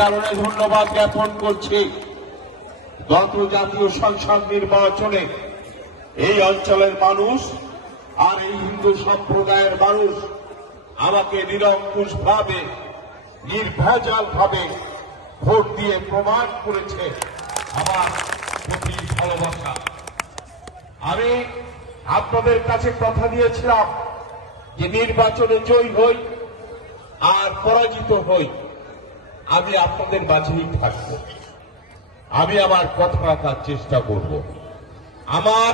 কারণে ধন্যবাদ জ্ঞাপন করছি। গত জাতীয় সংসদ নির্বাচনে এই অঞ্চলের মানুষ আর এই হিন্দু সম্প্রদায়ের মানুষ আমাকে নিরঙ্কুশভাবে নির্ভেজালভাবে ভোট দিয়ে প্রমাণ করেছে আমার প্রতি ভালোবাসা। আমি আপনাদের কাছে কথা দিয়েছিলাম যে নির্বাচনে জয়ী হই আর পরাজিত হই আমি আপনাদের মাঝেই থাকব। আমি আমার কথা রাখার চেষ্টা করব। আমার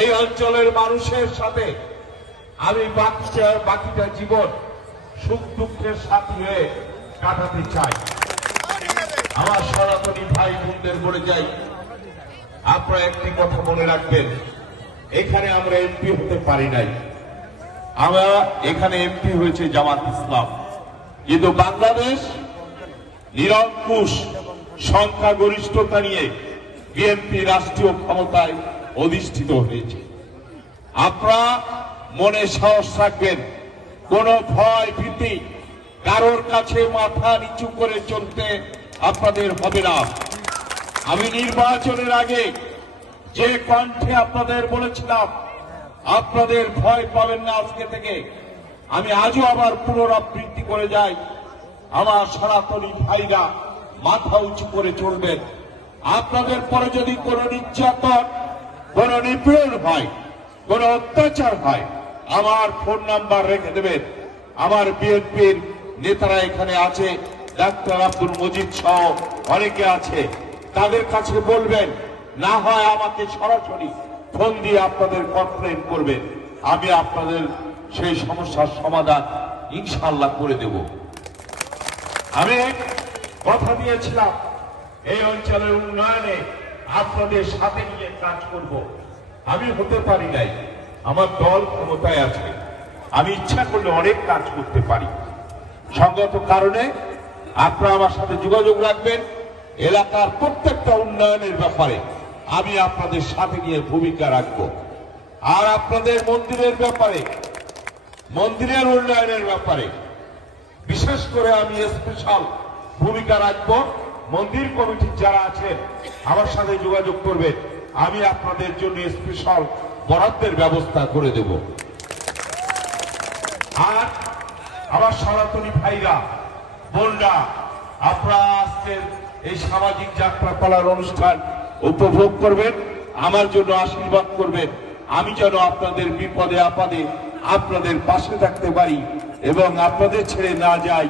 এই অঞ্চলের মানুষের সাথে আমি বাকিটা জীবন সুখ দুঃখের সাথী হয়ে কাটাতে চাই। আমার সনাতনী ভাই বোনদের বলে যাই, আপনারা একটি কথা মনে রাখবেন, এখানে আমরা এমপি হতে পারি নাই। আমরা এখানে এমপি হয়েছে জামাত ইসলাম, কিন্তু বাংলাদেশ নিরঙ্কুশ সংখ্যাগরিষ্ঠতা নিয়ে বিএনপি রাষ্ট্রীয় ক্ষমতায় অধিষ্ঠিত হয়েছে। আপনারা মনে সাহস রাখবেন, কোন ভয় ভীতি কারোর কাছে মাথা নিচু করে চলতে আপনাদের হবে না। আমি নির্বাচনের আগে যে কণ্ঠে আপনাদের বলেছিলাম আপনাদের ভয় পাবেন না আজকে থেকে, আমি আজও আবার পুনরাবৃত্তি করে যাই, আমার সনাতনী ভাইরা মাথা উঁচু করে চলবেন। আপনাদের পরে যদি কোন নির্যাতন, কোন নিপীড়ন হয়, কোন অত্যাচার হয়, আমার ফোন নাম্বার রেখে দেবেন। আমার বিএনপির নেতারা এখানে আছে, ডাক্তার আব্দুল মজিদ সহ অনেকে আছে, তাদের কাছে বলবেন, না হয় আমাকে সরাসরি ফোন দিয়ে আপনাদের কমপ্লেন করবেন, আমি আপনাদের সেই সমস্যার সমাধান ইনশাআল্লাহ করে দেব। আমি কথা দিয়েছিলাম এই অঞ্চলের উন্নয়নে আপনাদের সাথে নিয়ে কাজ করব। আমি হতে পারি নাই, আমার দল ক্ষমতায় আছে, আমি ইচ্ছা করলে অনেক কাজ করতে পারি। সঙ্গত কারণে আপনারা আমার সাথে যোগাযোগ রাখবেন। এলাকার প্রত্যেকটা উন্নয়নের ব্যাপারে আমি আপনাদের সাথে নিয়ে ভূমিকা রাখব। আর আপনাদের মন্দিরের ব্যাপারে, মন্দিরের উন্নয়নের ব্যাপারে বিশেষ করে আমি স্পেশাল ভূমিকা রাখব। মন্দির কমিটির যারা আছেন আমার সাথে যোগাযোগ করবেন, আমি আপনাদের জন্য স্পেশাল বরাদ্দের ব্যবস্থা করে দেব। আর আমার সনাতনী ভাইরা বোনরা, আপনারা আজকের এই সামাজিক যাত্রা পালার অনুষ্ঠান উপভোগ করবেন, আমার জন্য আশীর্বাদ করবেন, আমি যেন আপনাদের বিপদে আপদে আপনাদের পাশে থাকতে পারি এবং আপনাদের ছেড়ে না যাই,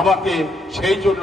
আমাকে সেই জন্য